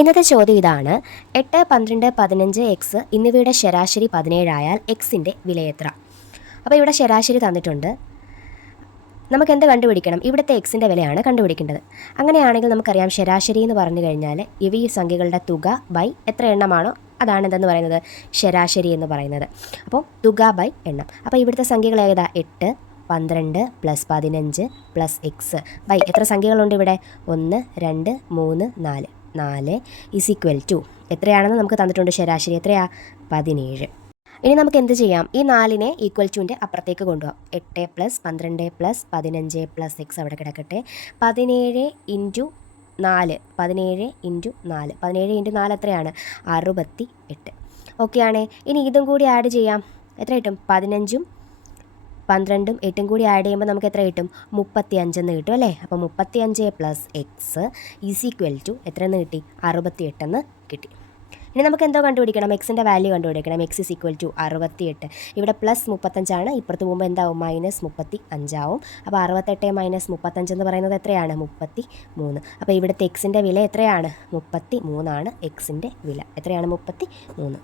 ഇന്നത്തെ ചോദ്യം ഇതാണ്. 8, 12, 15 എക്സ് എന്നിവയുടെ ശരാശരി 17 ആയാൽ എക്സിൻ്റെ വില എത്ര? അപ്പോൾ ഇവിടെ ശരാശരി തന്നിട്ടുണ്ട്. നമുക്ക് എന്ത് കണ്ടുപിടിക്കണം? ഇവിടുത്തെ എക്സിൻ്റെ വിലയാണ് കണ്ടുപിടിക്കേണ്ടത്. അങ്ങനെയാണെങ്കിൽ നമുക്കറിയാം ശരാശരി എന്ന് പറഞ്ഞു കഴിഞ്ഞാൽ ഈ സംഖ്യകളുടെ തുക ബൈ എത്ര എണ്ണമാണോ അതാണ് എന്തെന്ന് പറയുന്നത് ശരാശരി എന്ന് പറയുന്നത്. അപ്പോൾ തുക ബൈ എണ്ണം. അപ്പോൾ ഇവിടുത്തെ സംഖ്യകൾ ഏതാ? 8, 12 + 15 + എക്സ് ബൈ എത്ര സംഖ്യകളുണ്ട് ഇവിടെ? 1, 2, 3, 4. 4 = എത്രയാണെന്ന് നമുക്ക് തന്നിട്ടുണ്ട്. ശരാശരി എത്രയാ? 17. ഇനി നമുക്ക് എന്ത് ചെയ്യാം? ഈ 4നെ ഈക്വൽ ടുവിൻ്റെ അപ്പുറത്തേക്ക് കൊണ്ടുപോകാം. 8 + 12 + 15 + എക്സ് അവിടെ കിടക്കട്ടെ. 17 × 4 17 × 4 17 × 4 എത്രയാണ്? 68. ഓക്കെ ആണേ. ഇനി ഇതും കൂടി ആഡ് ചെയ്യാം. എത്ര കിട്ടും? 15ഉം 12ഉം 8ഉം കൂടി ആഡ് ചെയ്യുമ്പോൾ നമുക്ക് എത്ര കിട്ടും? 35 എന്ന് കിട്ടും അല്ലേ? അപ്പോൾ 35 + എക്സ് = എത്ര എന്ന് കിട്ടി? 68 എന്ന് കിട്ടി. ഇനി നമുക്ക് എന്തോ കണ്ടുപിടിക്കണം? എക്സിൻ്റെ വാല്യൂ കണ്ടുപിടിക്കണം. എക്സ് = 68. ഇവിടെ +35 ഇപ്പുറത്ത് പോകുമ്പോൾ എന്താവും? -35 ആവും. അപ്പോൾ 68 - 35 എന്ന് പറയുന്നത് എത്രയാണ്? 33. അപ്പോൾ ഇവിടുത്തെ എക്സിൻ്റെ വില എത്രയാണ്? 33 ആണ് എക്സിൻ്റെ വില. എത്രയാണ്? 33.